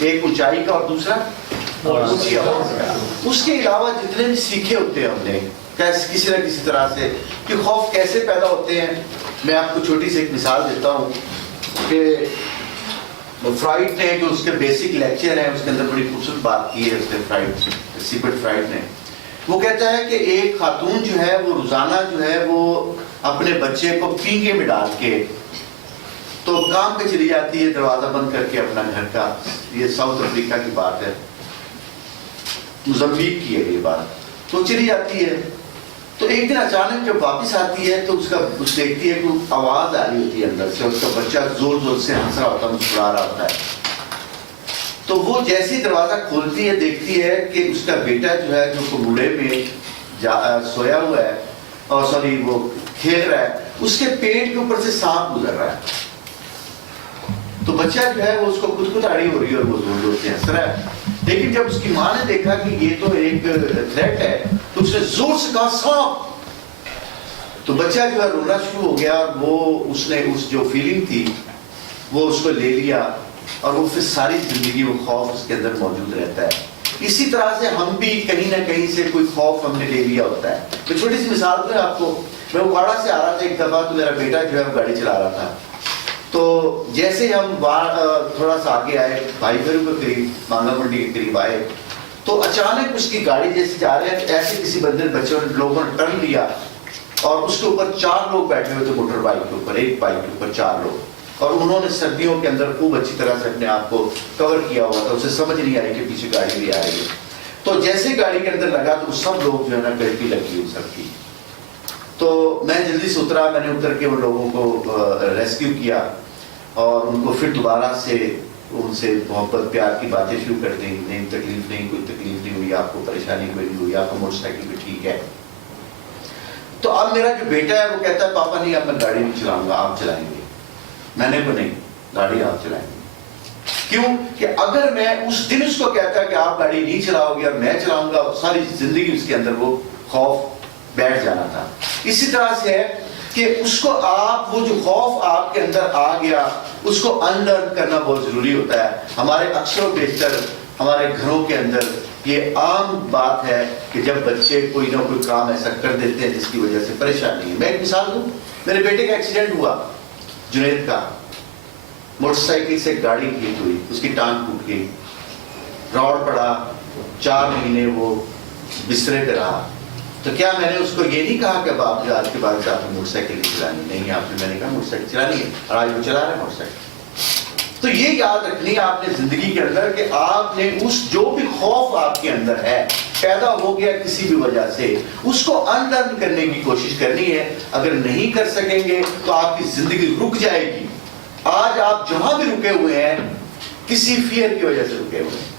ایک اونچائی کا اور دوسرا اونچی آواز کا. اس کے علاوہ جتنے بھی سیکھے ہوتے ہیں ہم نے کسی نہ کسی طرح سے کہ خوف کیسے پیدا ہوتے ہیں. میں آپ کو چھوٹی سی ایک مثال دیتا ہوں کہ فرائڈ نے جو اس کے بیسک لیکچر ہیں اس کے اندر بڑی خوبصورت بات کی ہے اس نے سیگمنڈ فرائڈ نے. وہ کہتا ہے کہ ایک خاتون جو ہے وہ روزانہ جو ہے وہ اپنے بچے کو پینگے میں ڈال کے تو کام پہ چلی جاتی ہے دروازہ بند کر کے اپنا گھر کا. یہ ساؤتھ افریقہ کی بات ہے, موزمبیق کی ہے یہ بات. تو چلی جاتی ہے تو ایک دن اچانک جب واپس آتی ہے تو اس دیکھتی ہے کہ آواز آ رہی ہوتی ہے اندر سے, اس کا بچہ زور زور سے ہنس رہا ہوتا ہے, مسکرا رہا ہوتا ہے. تو وہ جیسی دروازہ کھولتی ہے دیکھتی ہے کہ اس کا بیٹا جو ہے جو کوڑے میں سویا ہوا ہے اور سوری وہ کھیل رہا ہے, اس کے پیٹ کے اوپر سے سانپ گزر رہا ہے. تو بچہ جو ہے وہ اس کو خود آڑی ہو رہی ہے اور وہ زور زور سے ہنس رہا ہے. لیکن جب اس کی ماں نے دیکھا کہ یہ تو ایک تھریٹ ہے تو اس نے زور سے کہا سانپ. تو بچہ جو ہے رونا شروع ہو گیا اور وہ اس نے اس جو فیلنگ تھی وہ اس کو لے لیا اور وہ پھر ساری زندگی وہ خوف اس کے اندر موجود رہتا ہے. اسی طرح سے ہم بھی کہیں نہ کہیں سے کوئی خوف ہم نے لے لیا ہوتا ہے. میں چھوٹی سی مثال دوں آپ کو. میں اکاڑا سے آ رہا تھا ایک دفعہ, تو میرا بیٹا جو ہے وہ گاڑی چلا رہا تھا. تو جیسے ہم تھوڑا سا آگے آئے بھائی گھروں کے قریب, مانگا منڈی کے قریب آئے, تو اچانک اس کی گاڑی جیسے جا رہے ہیں ایسے کسی بندے لوگوں نے ٹرن لیا اور اس کے اوپر 4 لوگ بیٹھے ہوئے تھے موٹر بائک کے اوپر, ایک بائک کے اوپر 4 لوگ. اور انہوں نے سردیوں کے اندر خوب اچھی طرح سے اپنے آپ کو کور کیا ہوا تھا, اسے سمجھ نہیں آئی کہ پیچھے گاڑی بھی آ رہی ہے. تو جیسے گاڑی کے اندر لگا تو سب لوگ جو ہے نا گڑکی لگی ان سب کی. تو میں جلدی سے اترا, میں نے اتر کے وہ لوگوں کو ریسکیو کیا اور ان کو پھر دوبارہ سے ان سے محبت پیار کی باتیں شروع کر دیں. نہیں تکلیف نہیں, کوئی تکلیف نہیں ہوئی آپ کو, پریشانی کوئی نہیں ہوئی, آپ کو موٹر سائیکل بھی ٹھیک ہے. تو اب میرا جو بیٹا ہے وہ کہتا ہے پاپا نہیں اب میں گاڑی نہیں چلاؤں گا, آپ چلائیں گے. میں نے کو نہیں, گاڑی آپ چلائیں گے. کیوں کہ اگر میں اس دن اس کو کہتا کہ آپ گاڑی نہیں چلاؤ گے اور میں چلاؤں گا, ساری زندگی اس کے اندر وہ خوف بیٹھ جانا تھا. اسی طرح سے ہے کہ اس کو آپ وہ جو خوف آپ کے اندر آ گیا اس کو انلرن کرنا بہت ضروری ہوتا ہے. ہمارے اکثر و بیشتر ہمارے گھروں کے اندر یہ عام بات ہے کہ جب بچے کوئی نہ کوئی کام ایسا کر دیتے ہیں جس کی وجہ سے پریشانی ہے. میں ایک مثال دوں, میرے بیٹے کا ایکسیڈنٹ ہوا جنید کا, موٹر سائیکل سے گاڑی ہٹ ہوئی, اس کی ٹانگ ٹوٹ گئی, راڈ پڑا, 4 مہینے وہ بسترے پہ رہا. تو کیا میں نے اس کو یہ نہیں کہا کہ اب آپ آج کے بعد سے آپ نے موٹر سائیکل نہیں چلانی؟ نہیں, آپ نے, میں نے کہا موٹر سائیکل چلانی ہے اور آج وہ چلا رہا ہے موٹر سائیکل. تو یہ یاد رکھنی ہے آپ نے زندگی کے اندر کہ آپ نے اس جو بھی خوف آپ کے اندر ہے پیدا ہو گیا کسی بھی وجہ سے, اس کو انلرن کرنے کی کوشش کرنی ہے. اگر نہیں کر سکیں گے تو آپ کی زندگی رک جائے گی. آج آپ جہاں بھی رکے ہوئے ہیں کسی فیئر کی وجہ سے رکے ہوئے ہیں.